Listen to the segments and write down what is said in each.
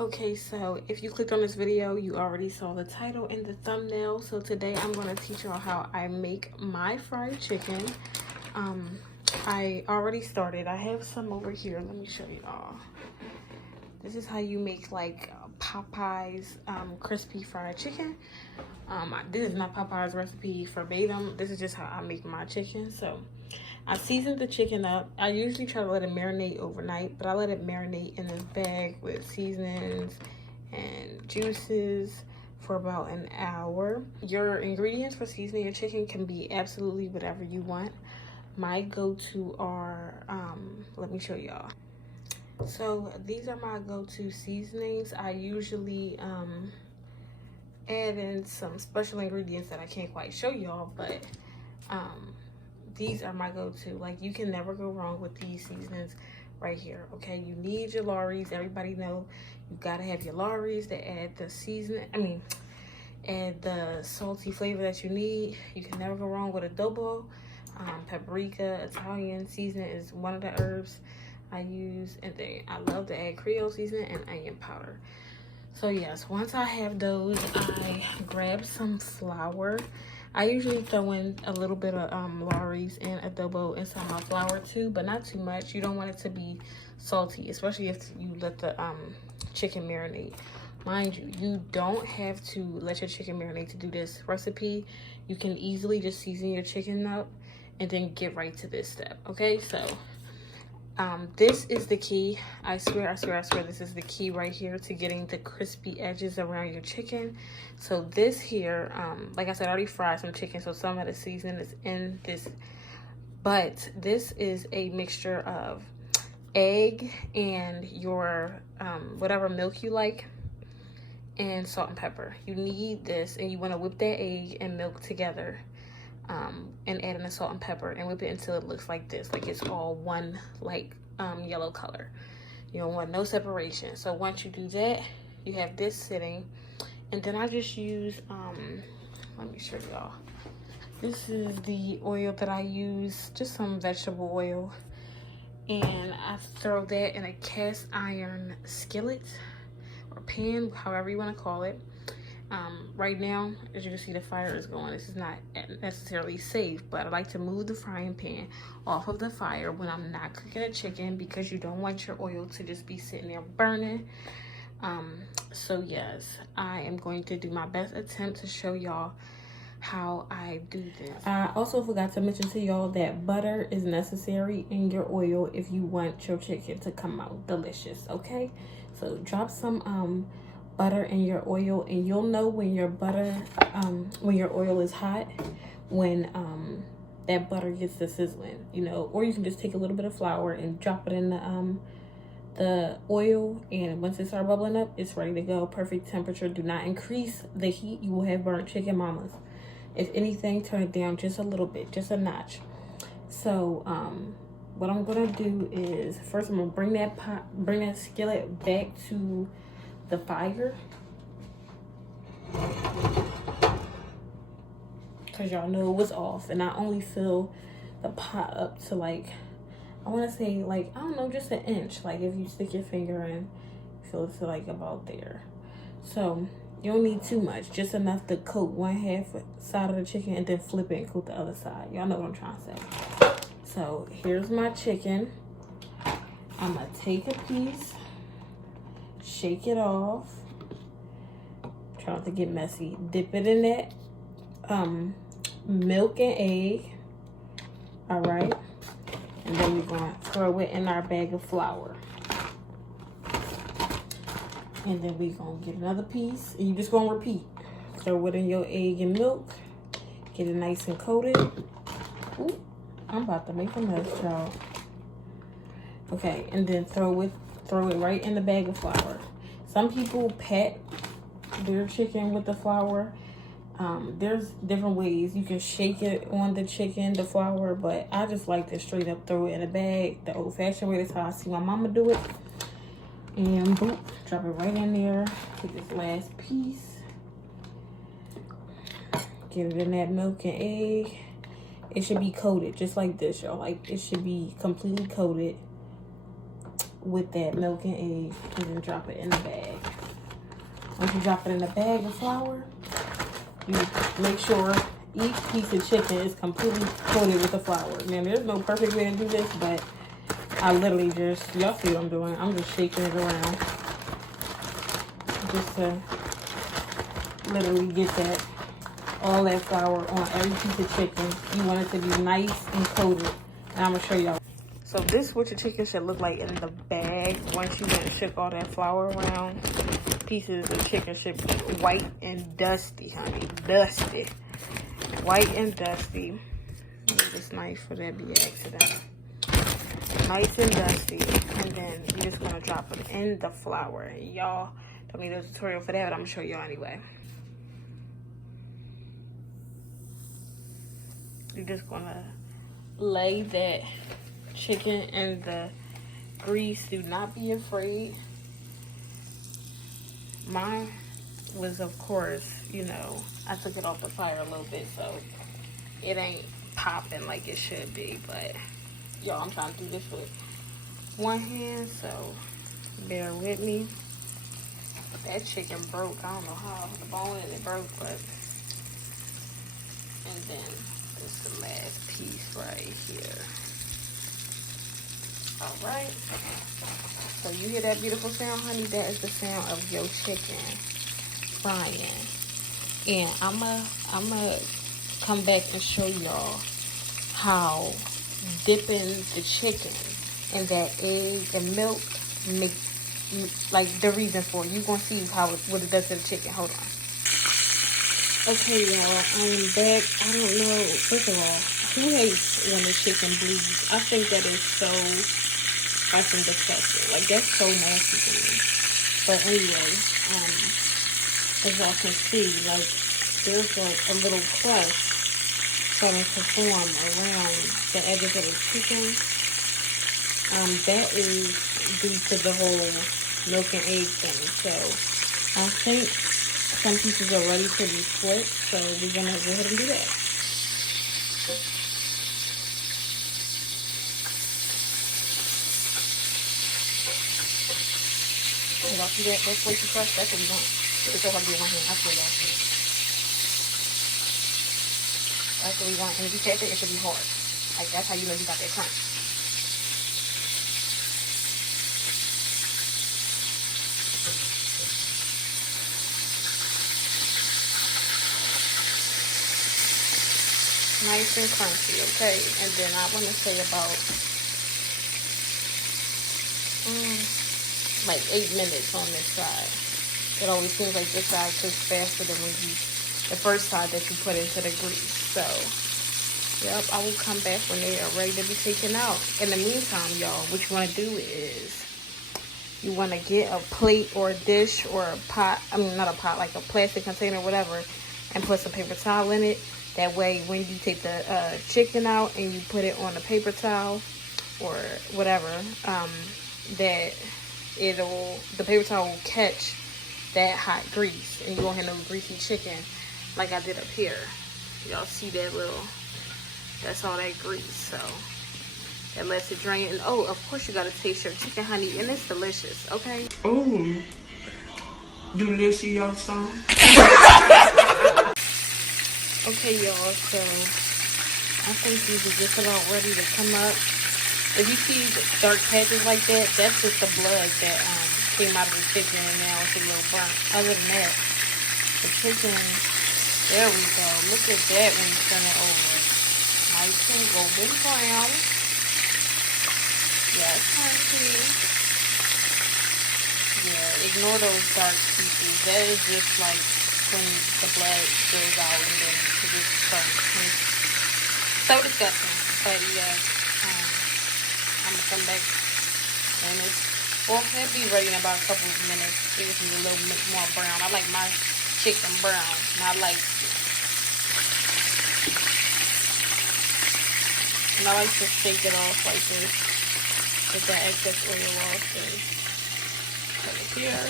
Okay, so if you clicked on this video, you already saw the title and the thumbnail. So today I'm going to teach y'all how I make my fried chicken. I already started. I have some over here. Let me show y'all. This is how you make like Popeye's crispy fried chicken. This is not Popeye's recipe verbatim. This is just how I make my chicken. So I seasoned the chicken up. I usually try to let it marinate overnight, but I let it marinate in this bag with seasonings and juices for about an hour. Your ingredients for seasoning your chicken can be absolutely whatever you want. My go-to are, let me show y'all. So these are my go-to seasonings. I usually add in some special ingredients that I can't quite show y'all, but these are my go-to. Like, you can never go wrong with these seasonings right here. Okay, you need your Lawry's. Everybody know you gotta have your Lawry's to add the seasoning. Add the salty flavor that you need. You can never go wrong with adobo. Paprika, Italian seasoning is one of the herbs I use, and then I love to add Creole seasoning and onion powder. So yes, once I have those, I grab some flour. I usually throw in a little bit of Lawry's and adobo inside my flour too, but not too much. You don't want it to be salty, especially if you let the chicken marinate. Mind you, you don't have to let your chicken marinate to do this recipe. You can easily just season your chicken up and then get right to this step. Okay, so this is the key. I swear, this is the key right here to getting the crispy edges around your chicken. So this here, like I said, I already fried some chicken, so some of the seasoning is in this. But this is a mixture of egg and your whatever milk you like, and salt and pepper. You need this, and you want to whip that egg and milk together. And add in the salt and pepper and whip it until it looks like this, like it's all one like yellow color. You don't want no separation. So once you do that, you have this sitting, and then I just use let me show y'all. This is the oil that I use, just some vegetable oil, and I throw that in a cast iron skillet or pan, however you want to call it. Right now, as you can see, the fire is going. This is not necessarily safe, but I like to move the frying pan off of the fire when I'm not cooking a chicken, because you don't want your oil to just be sitting there burning. So yes, I am going to do my best attempt to show y'all how I do this. I also forgot to mention to y'all that butter is necessary in your oil if you want your chicken to come out delicious. Okay, so drop some butter in your oil, and you'll know when your butter when your oil is hot, when that butter gets to sizzling, you know. Or you can just take a little bit of flour and drop it in the oil, and once it starts bubbling up, it's ready to go. Perfect temperature. Do not increase the heat. You will have burnt chicken mamas. If anything, turn it down just a little bit, just a notch. So what I'm gonna do is, first I'm gonna bring that skillet back to the fire, because y'all know it was off, and I only fill the pot up to, like, I want to say, like, I don't know, just an inch. Like, if you stick your finger in, fill it to like about there. So you don't need too much, just enough to coat one half side of the chicken and then flip it and coat the other side. Y'all know what I'm trying to say. So here's my chicken. I'm gonna take a piece, shake it off, try not to get messy, dip it in that milk and egg. All right, and then we're gonna throw it in our bag of flour, and then we're gonna get another piece, and you just gonna repeat. Throw it in your egg and milk, get it nice and coated. Ooh, I'm about to make a mess, y'all. Okay, and then throw it right in the bag of flour. Some people pat their chicken with the flour. There's different ways. You can shake it on the chicken, the flour, but I just like to straight up throw it in a bag, the old-fashioned way. That's how I see my mama do it. And boop, drop it right in there. Take this last piece, get it in that milk and egg. It should be coated just like this, y'all. Like, it should be completely coated with that milk and egg, and then drop it in the bag. once you drop it in a bag of flour, you make sure each piece of chicken is completely coated with the flour. Now, there's no perfect way to do this, but I literally just, y'all see what I'm doing. I'm just shaking it around just to literally get that, all that flour on every piece of chicken. You want it to be nice and coated. And I'm gonna show y'all. So this is what your chicken should look like in the bag once you done shook all that flour around. Pieces of chicken should be white and dusty, honey. Dusty. White and dusty. Move this knife for that be accident. Nice and dusty. And then you're just gonna drop it in the flour. Y'all don't need a tutorial for that, but I'm gonna show y'all anyway. You're just gonna lay that chicken in the grease. Do not be afraid. Mine was, of course, you know, I took it off the fire a little bit, so it ain't popping like it should be. But y'all, I'm trying to do this with one hand, so bear with me. That chicken broke. I don't know how the bone in it broke, but. And then this is the last piece right here. All right. So you hear that beautiful sound, honey? That is the sound of your chicken frying. And I'ma come back and show y'all how dipping the chicken in that egg and milk make, like, the reason for it. You're gonna see what it does to the chicken. Hold on. Okay, y'all, I'm back. I don't know, first of all, who hates when the chicken bleeds? I think that is so fucking disgusting. Like, that's so nasty to me. But anyway, as y'all can see, like, there's like a little crust starting to form around the edges of the chicken. That is due to the whole milk and egg thing. So I think some pieces are ready to be flipped, so we're gonna go ahead and do that. Y'all see that? That's flaky crust. That's what we want. It's so hard to do in my hand. I swear, y'all. That's what we want. And if you tap it, it should be hard. Like, that's how you know you got that crunch. Nice and crunchy, okay? And then I want to say about like 8 minutes on this side. It always seems like this side cooks faster than the first side that you put into the grease. So, yep, I will come back when they are ready to be taken out. In the meantime, y'all, what you want to do is you want to get a plate or a dish or a pot. I mean, not a pot, like a plastic container or whatever, and put some paper towel in it. That way, when you take the chicken out and you put it on the paper towel or whatever, that the paper towel will catch that hot grease, and you won't have no greasy chicken like I did up here. Y'all see that that's all that grease. So that lets it drain. And oh, of course you gotta taste your chicken, honey, and it's delicious. Okay. Oh, delicious. Okay, y'all, so I think these are just about ready to come up. If you see dark patches like that, that's just the blood that came out of the chicken, and now it's a little burnt. Other than that, the chicken, there we go. Look at that when you turn it over. Nice and golden brown. Yes, crunchy. Yeah, ignore those dark pieces. That is just like when the blood spills out and then it just burns. So disgusting. But yeah, I'm gonna come back and it'll be ready in about a couple of minutes. It just needs a little bit more brown. I like my chicken brown, not like, and I like to shake it off like this, get that excess oil off and put it here.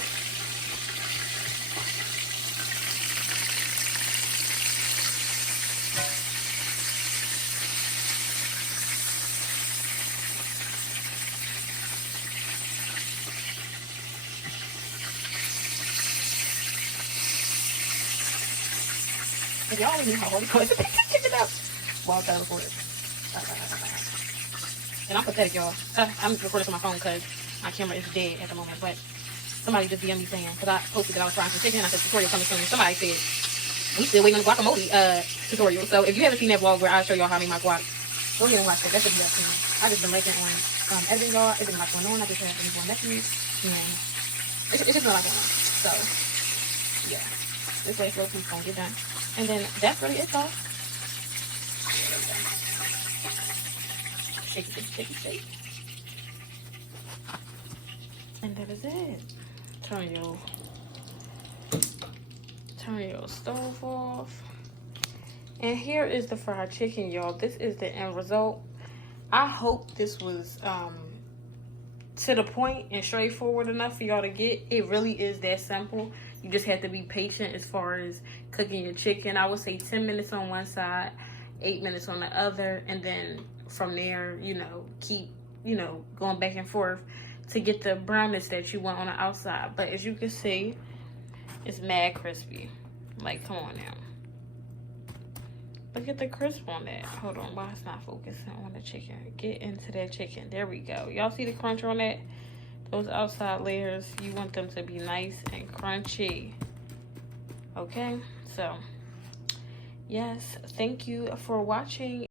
If y'all already knew how hard it was to pick this chicken up while I'm trying to record it. And I'm pathetic, y'all. I'm recording from my phone because my camera is dead at the moment. But somebody just DM'd me saying, because I posted that I was frying some chicken. I said, tutorial coming soon. Somebody said, we still waiting on the guacamole tutorial. So if you haven't seen that vlog where I show y'all how I make my guac, go ahead and watch that. That's what you guys seen. I just been making on editing, y'all. It's been a lot going on. I just had a newborn nephew. And it's just been a lot going on. So, yeah. This way slow piece gonna get done. And then that's really it, y'all. Shake it, shake it, shake. And that is it. Turn your stove off. And here is the fried chicken, y'all. This is the end result. I hope this was to the point and straightforward enough for y'all to get. It really is that simple. You just have to be patient as far as cooking your chicken. I would say 10 minutes on one side, 8 minutes on the other, and then from there, you know, keep, you know, going back and forth to get the brownness that you want on the outside. But as you can see, it's mad crispy. Like, come on now. Look at the crisp on that. Hold on, why it's not focusing on the chicken? Get into that chicken. There we go. Y'all see the crunch on that? Those outside layers, you want them to be nice and crunchy. Okay, so yes, thank you for watching.